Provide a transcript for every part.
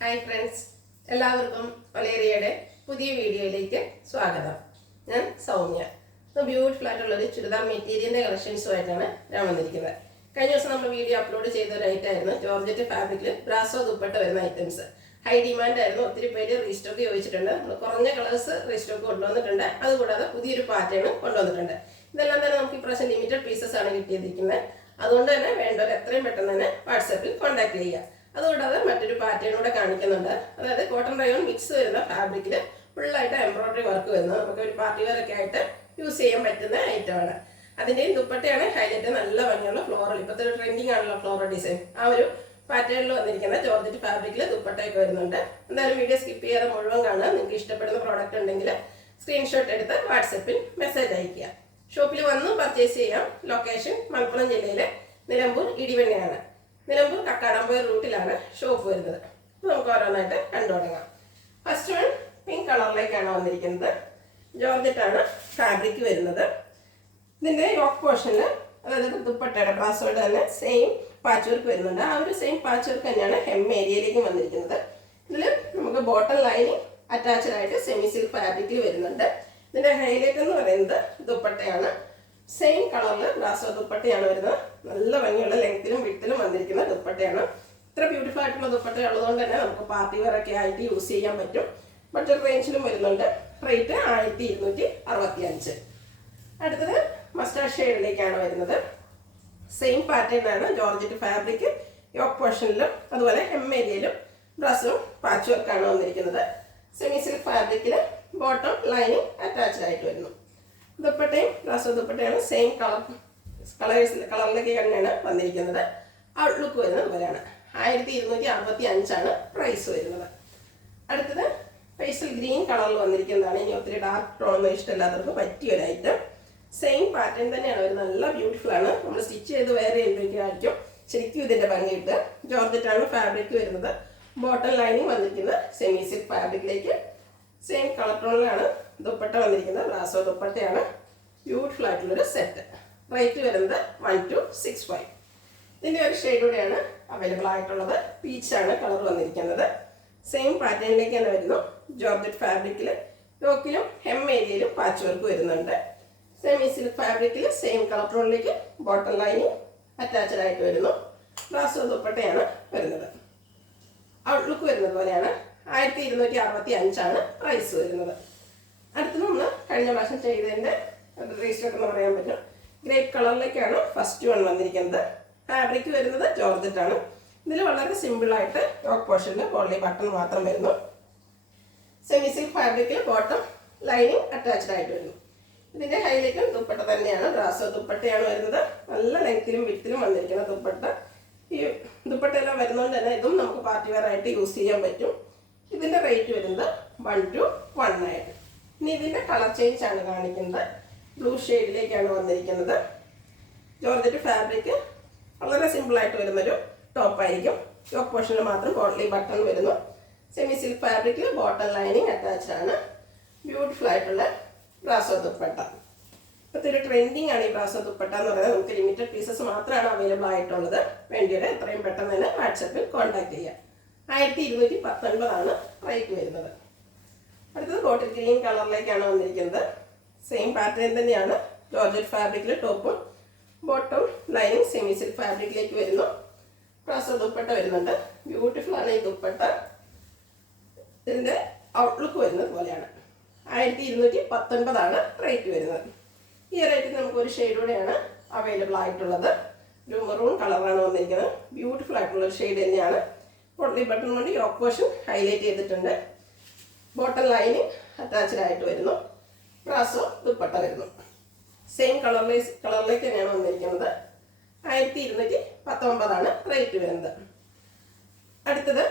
Hi friends, എല്ലാവർക്കും വലേറിയയുടെ പുതിയ വീഡിയോയിലേക്ക് സ്വാഗതം. ഞാൻ സൗമ്യ. ബ്യൂട്ടിഫുൾ ആയിട്ടുള്ളൊരു ചുരിദാർ മെറ്റീരിയലിൻ്റെ കളക്ഷൻസുമായിട്ടാണ് ഞാൻ വന്നിരിക്കുന്നത്. കഴിഞ്ഞ ദിവസം നമ്മൾ വീഡിയോ അപ്ലോഡ് ചെയ്ത ഒരു ഐറ്റമായിരുന്നു ജോർജറ്റ് ഫാബ്രിക്കിൽ ബ്രാസോ ദുപ്പട്ട വരുന്ന ഐറ്റംസ്. ഹൈ ഡിമാൻഡ് ആയിരുന്നു, ഒത്തിരി പേര് റീസ്റ്റോക്ക് ചോദിച്ചിട്ടുണ്ട്. നമ്മൾ കുറഞ്ഞ കളേഴ്സ് റീസ്റ്റോക്ക് കൊണ്ടുവന്നിട്ടുണ്ട്. അതുകൂടാതെ പുതിയൊരു പാറ്റേൺ കൊണ്ടുവന്നിട്ടുണ്ട്. ഇതെല്ലാം തന്നെ നമുക്ക് ഇപ്രാവശ്യം ലിമിറ്റഡ് പീസസ് ആണ് കിട്ടിയിരിക്കുന്നത്. അതുകൊണ്ട് തന്നെ വേണ്ടവർ എത്രയും പെട്ടെന്ന് തന്നെ വാട്സാപ്പിൽ കോൺടാക്ട് ചെയ്യുക. അതുകൂടാതെ മറ്റൊരു പാറ്റേൺ കൂടെ കാണിക്കുന്നുണ്ട്. അതായത് കോട്ടൺ റയോൺ മിക്സ് വരുന്ന ഫാബ്രിക്കിൽ ഫുള്ളായിട്ട് എംബ്രോയിഡറി വർക്ക് വരുന്നത്. നമുക്ക് ഒരു പാർട്ടി വെയർ ഒക്കെ ആയിട്ട് യൂസ് ചെയ്യാൻ പറ്റുന്ന ഐറ്റമാണ്. അതിൻ്റെയും ദുപ്പട്ടയാണ് ഹൈലൈറ്റ്. നല്ല ഭംഗിയുള്ള ഫ്ലോറൽ, ഇപ്പോഴത്തെ ഒരു ട്രെൻഡിങ് ആണല്ലോ ഫ്ലോറൽ ഡിസൈൻ. ആ ഒരു പാറ്റേണിൽ വന്നിരിക്കുന്ന ജോർജറ്റ് ഫാബ്രിക്കിൽ ദുപ്പട്ടയൊക്കെ വരുന്നുണ്ട്. എന്തായാലും വീഡിയോ സ്കിപ്പ് ചെയ്യാതെ മുഴുവൻ കാണുക. നിങ്ങൾക്ക് ഇഷ്ടപ്പെടുന്ന പ്രോഡക്റ്റ് ഉണ്ടെങ്കിൽ സ്ക്രീൻഷോട്ട് എടുത്ത് വാട്സപ്പിൽ മെസ്സേജ് അയയ്ക്കുക. ഷോപ്പിൽ വന്ന് പർച്ചേസ് ചെയ്യാം. ലൊക്കേഷൻ മലപ്പുറം ജില്ലയിലെ നിലമ്പൂർ ഇടിവണ്ണയാണ്. നിലമ്പൂർ കക്കാടംപൊയിൽ റൂട്ടിലാണ് ഷോപ്പ് വരുന്നത്. അപ്പോൾ നമുക്ക് ഓരോന്നായിട്ട് കണ്ടു തുടങ്ങാം. ഫസ്റ്റ് വൺ പിങ്ക് കളറിലേക്കാണ് വന്നിരിക്കുന്നത്. ജോർജറ്റാണ് ഫാബ്രിക് വരുന്നത്. ഇതിൻ്റെ യോക്ക് പോർഷനിൽ, അതായത് ദുപ്പട്ടയുടെ ബ്രാസോയുടെ തന്നെ സെയിം പാച്ച് വർക്ക് വരുന്നുണ്ട്. ആ ഒരു സെയിം പാച്ച് വർക്ക് തന്നെയാണ് ഹെം ഏരിയയിലേക്ക് വന്നിരിക്കുന്നത്. ഇതിൽ നമുക്ക് ബോട്ടം ലൈനിങ് അറ്റാച്ച്ഡ് ആയിട്ട് സെമി സിൽക്ക് ഫാബ്രിക്കിൽ വരുന്നുണ്ട്. ഇതിൻ്റെ ഹൈലൈറ്റ് എന്ന് പറയുന്നത് ദുപ്പട്ടയാണ്. സെയിം കളറിൽ ബ്രാസോ ദുപ്പട്ടയാണ് വരുന്നത്. നല്ല ഭംഗിയുള്ള ലെങ്ത്തിലും വിട്ടിലും വന്നിരിക്കുന്ന ദുപ്പട്ടയാണ്. ഇത്ര ബ്യൂട്ടിഫുൾ ആയിട്ടുള്ള ദുപ്പട്ട ഉള്ളതുകൊണ്ട് തന്നെ നമുക്ക് പാർട്ടി വെയർ ഒക്കെ ആയിട്ട് യൂസ് ചെയ്യാൻ പറ്റും. ബഡ്ജറ്റ് റേഞ്ചിലും വരുന്നുണ്ട്. റേറ്റ് 1265. അടുത്തത് മസ്റ്റാർഡ് ഷെയ്ഡിലേക്കാണ് വരുന്നത്. സെയിം പാറ്റേൺ ആണ്. ജോർജറ്റ് ഫാബ്രിക് യോക്ക് പോർഷനിലും അതുപോലെ ഹെം ഏരിയയിലും ബ്രാസോ പാച്ച് വർക്കാണ് വന്നിരിക്കുന്നത്. സെമി സിൽക്ക് ഫാബ്രിക്കിൽ ബോട്ടം ലൈനിങ് അറ്റാച്ച്ഡ് ആയിട്ട് വരുന്നു. ദുപ്പട്ടയും ബ്രാസോ ദുപ്പട്ടയാണ് സെയിം കളറിലേക്ക് തന്നെയാണ് വന്നിരിക്കുന്നത്. ഔട്ട്ലുക്ക് വരുന്നത് പോലെയാണ്. 1265 പ്രൈസ് വരുന്നത്. അടുത്തത് പേസ്റ്റൽ ഗ്രീൻ കളറിൽ വന്നിരിക്കുന്നതാണ്. ഇനി ഒത്തിരി ഡാർക്ക് ടോണൊന്നും ഇഷ്ടമില്ലാത്തവർക്ക് പറ്റിയൊരു ഐറ്റം. സെയിം പാറ്റേൺ തന്നെയാണ് വരുന്നത്. നല്ല ബ്യൂട്ടിഫുൾ ആണ്. നമ്മൾ സ്റ്റിച്ച് ചെയ്ത് വേറെ ചെയ്യുമ്പോഴേക്കും ശരിക്കും ഇതിൻ്റെ ഭംഗി കിട്ടുക. ജോർജറ്റാണ് ഫാബ്രിക് വരുന്നത്. ബോട്ടം ലൈനിങ് വന്നിരിക്കുന്നത് സെമി സിൽക്ക് ഫാബ്രിക്കിലേക്ക്. സെയിം കളർ ടോണിലാണ് ദുപ്പട്ട വന്നിരിക്കുന്നത്. ബ്രാസോ ദുപ്പട്ടയാണ്. ബ്യൂട്ടിഫുൾ ആയിട്ടുള്ളൊരു സെറ്റ്. റേറ്റ് വരുന്നത് 1265. ഇതിൻ്റെ ഒരു ഷെയ്ഡ് കൂടെയാണ് അവൈലബിൾ ആയിട്ടുള്ളത്. പീച്ചാണ് കളർ വന്നിരിക്കുന്നത്. സെയിം പാറ്റേണിലേക്ക് തന്നെ വരുന്നു. ജോർജറ്റ് ഫാബ്രിക്കിൽ യോക്കിലും ഹെം ഏരിയയിലും പാച്ച് വർക്ക് വരുന്നുണ്ട്. സെമി സിൽക്ക് ഫാബ്രിക്കിൽ സെയിം കളർ ടോണിലേക്ക് ബോട്ടം ലൈനിങ് അറ്റാച്ച്ഡ് ആയിട്ട് വരുന്നു. ബ്രാസോ ദുപ്പട്ടയാണ് വരുന്നത്. ഔട്ട്ലുക്ക് വരുന്നത് പോലെയാണ്. 1265 പ്രൈസ് വരുന്നത്. അടുത്ത് നമ്മൾ കഴിഞ്ഞ പ്രാവശ്യം ചെയ്തതിൻ്റെ റീസ്റ്റോക്ക് എന്ന് പറയാൻ പറ്റും. ഗ്രേപ്പ് കളറിലേക്കാണ് ഫസ്റ്റ് വൺ വന്നിരിക്കുന്നത്. ഫാബ്രിക് വരുന്നത് ജോർജറ്റാണ്. ഇതിൽ വളരെ സിമ്പിളായിട്ട് യോക്ക് പോർഷനിൽ പോളി ബട്ടൺ മാത്രം വരുന്നു. സെമി സിൽക്ക് ഫാബ്രിക്കിൽ ബോട്ടം ലൈനിങ് അറ്റാച്ച്ഡ് ആയിട്ട് വരുന്നു. ഇതിൻ്റെ ഹൈലൈറ്റും ദുപ്പട്ട തന്നെയാണ്. ബ്രാസോ ദുപ്പട്ടയാണ് വരുന്നത്. നല്ല ലെങ്ത്തിലും വിത്തിലും വന്നിരിക്കുന്ന ദുപ്പട്ട. ഈ ദുപ്പട്ടയെല്ലാം വരുന്നതുകൊണ്ട് തന്നെ ഇതും നമുക്ക് പാർട്ടി വെയർ ആയിട്ട് യൂസ് ചെയ്യാൻ പറ്റും. ഇതിൻ്റെ റേറ്റ് വരുന്നത് 1219. ഇനി ഇതിൻ്റെ കളർ ചേഞ്ച് ആണ് കാണിക്കുന്നത്. ബ്ലൂ ഷെയ്ഡിലേക്കാണ് വന്നിരിക്കുന്നത്. ജോർജറ്റ് ഫാബ്രിക് വളരെ സിമ്പിളായിട്ട് വരുന്നൊരു ടോപ്പായിരിക്കും. യോക്ക് പോർഷനിൽ മാത്രം പോളി ബട്ടൺ വരുന്നു. സെമി സിൽക്ക് ഫാബ്രിക്കിൽ ബോട്ടം ലൈനിങ് അറ്റാച്ച്ഡ് ആണ്. ബ്യൂട്ടിഫുൾ ആയിട്ടുള്ള ബ്രാസോ ദുപ്പട്ട. ഇപ്പോഴത്തെ ഒരു ട്രെൻഡിങ് ആണ് ഈ ബ്രാസോ ദുപ്പട്ട എന്ന് പറയുന്നത്. നമുക്ക് ലിമിറ്റഡ് പീസസ് മാത്രമാണ് അവൈലബിൾ ആയിട്ടുള്ളത്. വേണ്ടിയത് എത്രയും പെട്ടെന്ന് തന്നെ വാട്സപ്പിൽ കോൺടാക്ട് ചെയ്യുക. 1219 റേറ്റ് വരുന്നത്. അടുത്തത് ബോട്ടിൽ ഗ്രീൻ കളറിലേക്കാണ് വന്നിരിക്കുന്നത്. സെയിം പാറ്റേൺ തന്നെയാണ്. ജോർജറ്റ് ഫാബ്രിക്കിൽ ടോപ്പും ബോട്ടം ലൈനിങ് സെമി സിൽക്ക് ഫാബ്രിക്കിലേക്ക് വരുന്നു. ബ്രാസോ ദുപ്പട്ട വരുന്നുണ്ട്. ബ്യൂട്ടിഫുൾ ആണ് ഈ ദുപ്പട്ട. ഇതിൻ്റെ ഔട്ട്ലുക്ക് വരുന്നത് പോലെയാണ്. 1219 റേറ്റ് വരുന്നത്. ഈ റേറ്റിൽ നമുക്കൊരു ഷെയ്ഡ് കൂടെയാണ് അവൈലബിൾ ആയിട്ടുള്ളത്. ഒരു മെറൂൺ കളറാണ് വന്നിരിക്കുന്നത്. ബ്യൂട്ടിഫുൾ ആയിട്ടുള്ളൊരു ഷെയ്ഡ് തന്നെയാണ്. പൊള്ളി ബട്ടൺ കൊണ്ട് യോക്ക് പോർഷൻ ഹൈലൈറ്റ് ചെയ്തിട്ടുണ്ട്. ബോട്ടം ലൈനിങ് അറ്റാച്ച്ഡ് ആയിട്ട് വരുന്നു. ബ്രാസോ ദുപ്പട്ട വരുന്നു. സെയിം കളറിലേക്ക് തന്നെയാണ് വന്നിരിക്കുന്നത്. 1219 റേറ്റ് വരുന്നത്. അടുത്തത്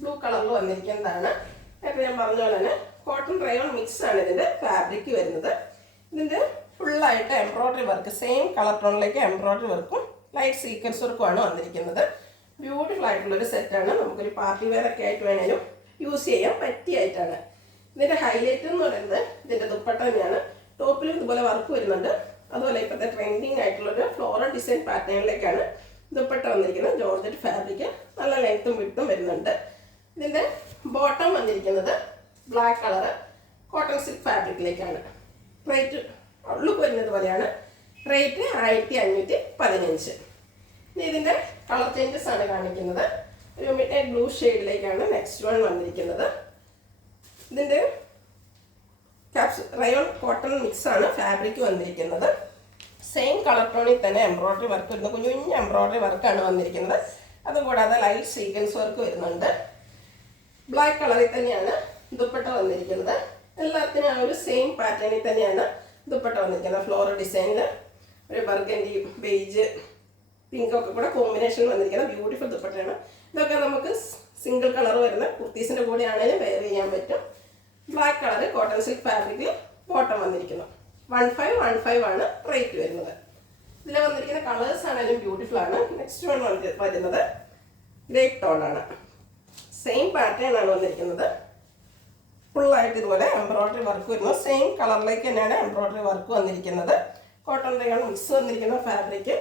ബ്ലൂ കളറിൽ വന്നിരിക്കുന്നതാണ്. നേരത്തെ ഞാൻ പറഞ്ഞ പോലെ തന്നെ കോട്ടൺ റയോൺ മിക്സ് ആണ് ഇതിൻ്റെ ഫാബ്രിക് വരുന്നത്. ഇതിൻ്റെ ഫുള്ളായിട്ട് എംബ്രോയിഡറി വർക്ക്, സെയിം കളർ ടോണിലേക്ക് എംബ്രോയിഡറി വർക്കും ലൈറ്റ് സീക്വൻസ് വർക്കുമാണ് വന്നിരിക്കുന്നത്. ബ്യൂട്ടിഫുൾ ആയിട്ടുള്ളൊരു സെറ്റാണ്. നമുക്കൊരു പാർട്ടി വെയർ ഒക്കെ ആയിട്ട് വേണേലും യൂസ് ചെയ്യാൻ പറ്റിയായിട്ടാണ്. ഇതിൻ്റെ ഹൈലൈറ്റ് എന്ന് പറയുന്നത് ഇതിൻ്റെ ദുപ്പട്ട തന്നെയാണ്. ടോപ്പിലും ഇതുപോലെ വർക്ക് വരുന്നുണ്ട്. അതുപോലെ ഇപ്പോഴത്തെ ട്രെൻഡിങ് ആയിട്ടുള്ളൊരു ഫ്ലോറൽ ഡിസൈൻ പാറ്റേണിലേക്കാണ് ദുപ്പട്ട വന്നിരിക്കുന്നത്. ജോർജറ്റ് ഫാബ്രിക് നല്ല ലെങ്ത്തും വിട്ടും വരുന്നുണ്ട്. ഇതിൻ്റെ ബോട്ടം വന്നിരിക്കുന്നത് ബ്ലാക്ക് കളറ് കോട്ടൺ സിൽക്ക് ഫാബ്രിക്കിലേക്കാണ്. റേറ്റ് ലുക്ക് വരുന്നത് പോലെയാണ്. റേറ്റ് 1515. ഇനി ഇതിൻ്റെ കളർ ചേഞ്ചസ് ആണ് കാണിക്കുന്നത്. ഒരു മിഡ് ബ്ലൂ ഷെയ്ഡിലേക്കാണ് നെക്സ്റ്റ് വൺ വന്നിരിക്കുന്നത്. ഇതിൻ്റെ റയോൺ കോട്ടൺ മിക്സ് ആണ് ഫാബ്രിക് വന്നിരിക്കുന്നത്. സെയിം കളർ ടോണിൽ തന്നെ എംബ്രോയ്ഡറി വർക്ക് വരുന്നത്, കുഞ്ഞു കുഞ്ഞു എംബ്രോയ്ഡറി വർക്കാണ് വന്നിരിക്കുന്നത്. അതുകൂടാതെ ലൈറ്റ് സീക്വൻസ് വർക്ക് വരുന്നുണ്ട്. ബ്ലാക്ക് കളറിൽ തന്നെയാണ് ദുപ്പട്ട വന്നിരിക്കുന്നത്. എല്ലാത്തിനും ആ ഒരു സെയിം പാറ്റേണിൽ തന്നെയാണ് ദുപ്പട്ട വന്നിരിക്കുന്നത്. ഫ്ലോറൽ ഡിസൈനിൽ ഒരു ബർഗൻഡി, ബേജ്, പിങ്കൊക്കെ കൂടെ കോമ്പിനേഷൻ വന്നിരിക്കുന്ന ബ്യൂട്ടിഫുൾ ദുപ്പട്ടയാണ്. ഇതൊക്കെ നമുക്ക് സിംഗിൾ കളർ വരുന്ന കുർത്തീസിൻ്റെ കൂടെ ആണെങ്കിലും വെയർ ചെയ്യാൻ പറ്റും. ബ്ലാക്ക് കളർ കോട്ടൺ സിൽക്ക് ഫാബ്രിക്കിൽ ബോട്ടം വന്നിരിക്കുന്നു. 1515 ആണ് റേറ്റ് വരുന്നത്. ഇതിൽ വന്നിരിക്കുന്ന കളേഴ്സ് ആണെങ്കിലും ബ്യൂട്ടിഫുൾ ആണ്. നെക്സ്റ്റ് വൺ വരുന്നത് ഗ്രേപ്പ് ടോൺ ആണ്. സെയിം പാറ്റേൺ ആണ് വന്നിരിക്കുന്നത്. ഫുള്ളായിട്ട് ഇതുപോലെ എംബ്രോയ്ഡറി വർക്ക് വരുന്നു. സെയിം കളറിലേക്ക് തന്നെയാണ് എംബ്രോയ്ഡറി വർക്ക് വന്നിരിക്കുന്നത്. കോട്ടൺ റയോൺ മിക്സ് വന്നിരിക്കുന്ന ഫാബ്രിക്.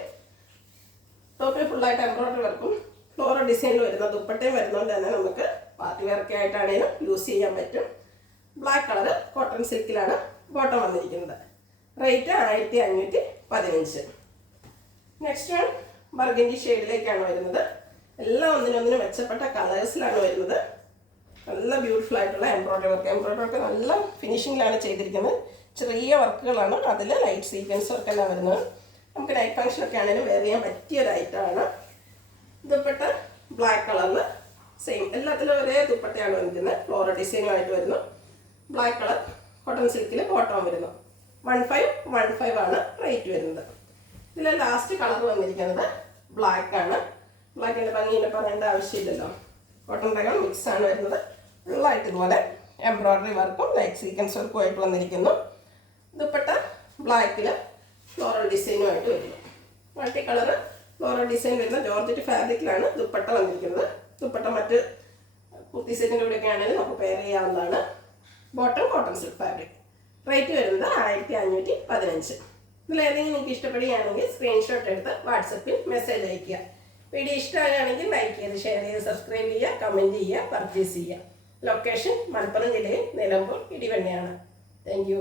ടോപ്പിൽ ഫുള്ളായിട്ട് എംബ്രോയ്ഡറി വർക്കും ഫ്ലോറൽ ഡിസൈനിൽ വരുന്ന ദുപ്പട്ടയും വരുന്നതുകൊണ്ട് തന്നെ നമുക്ക് പാർട്ടി വെയറൊക്കെ ആയിട്ടാണെങ്കിലും യൂസ് ചെയ്യാൻ പറ്റും. ബ്ലാക്ക് കളർ കോട്ടൺ സിൽക്കിലാണ് ബോട്ടം വന്നിരിക്കുന്നത്. റേറ്റ് 1515. നെക്സ്റ്റ് വൺ ബർഗൻഡി ഷെയ്ഡിലേക്കാണ് വരുന്നത്. എല്ലാം ഒന്നിനൊന്നിനും മെച്ചപ്പെട്ട കളേഴ്സിലാണ് വരുന്നത്. നല്ല ബ്യൂട്ടിഫുൾ ആയിട്ടുള്ള എംബ്രോയ്ഡറി വർക്ക് നല്ല ഫിനിഷിങ്ങിലാണ് ചെയ്തിരിക്കുന്നത്. ചെറിയ വർക്കുകളാണ്, അതിൽ ലൈറ്റ് സീക്വൻസ് വർക്കെല്ലാം വരുന്നത്. നമുക്ക് നൈറ്റ് ഫംഗ്ഷനൊക്കെ ആണെങ്കിലും വെയർ ചെയ്യാൻ പറ്റിയൊരു ഐറ്റമാണ്. ദുപ്പട്ട ബ്ലാക്ക് കളറിൽ സെയിം എല്ലാത്തിലും ഒരേ ദുപ്പട്ടയാണ് വന്നിരിക്കുന്നത്. ഫ്ലോറൽ ഡിസൈനുമായിട്ട് വരുന്നു. ബ്ലാക്ക് കളർ കോട്ടൺ സിൽക്കിൽ ബോട്ടം വരുന്നു. 1515 ആണ് റേറ്റ് വരുന്നത്. ഇതിൽ ലാസ്റ്റ് കളർ വന്നിരിക്കുന്നത് ബ്ലാക്ക് ആണ്. ബ്ലാക്കിൻ്റെ ഭംഗിനെ പറയേണ്ട ആവശ്യമില്ലല്ലോ. കോട്ടൺ റയോൺ മിക്സ് ആണ് വരുന്നത്. ഫുള്ളായിട്ട് ഇതുപോലെ എംബ്രോയ്ഡറി വർക്കും ലൈറ്റ് സീക്വൻസ് വർക്കും ആയിട്ട് വന്നിരിക്കുന്നു. ദുപ്പട്ട ബ്ലാക്കിൽ ഫ്ലോറൽ ഡിസൈനുമായിട്ട് വരുന്നു. മൾട്ടി കളർ ഫ്ലോറൽ ഡിസൈൻ വരുന്ന ജോർജറ്റ് ഫാബ്രിക്കിലാണ് ദുപ്പട്ട വന്നിരിക്കുന്നത്. ദുപ്പട്ട മറ്റ് കുർത്തി സെറ്റിൻ്റെ കൂടെയൊക്കെ ആണെങ്കിലും നമുക്ക് പെയർ ചെയ്യാവുന്നതാണ്. Bottom cotton silk fabric. Rate വരുന്നത് 1515. ഇതിലേതെങ്കിലും നിങ്ങൾക്ക് ഇഷ്ടപ്പെടുകയാണെങ്കിൽ സ്ക്രീൻഷോട്ട് എടുത്ത് വാട്സപ്പിൽ മെസ്സേജ് അയയ്ക്കുക. വീഡിയോ ഇഷ്ടമാകുകയാണെങ്കിൽ ലൈക്ക് ചെയ്ത്, ഷെയർ ചെയ്ത്, സബ്സ്ക്രൈബ് ചെയ്യുക, കമൻറ്റ് ചെയ്യുക, പർച്ചേസ് ചെയ്യുക. ലൊക്കേഷൻ മലപ്പുറം ജില്ലയിൽ നിലമ്പൂർ ഇടിവണ്ണയാണ്. Thank you.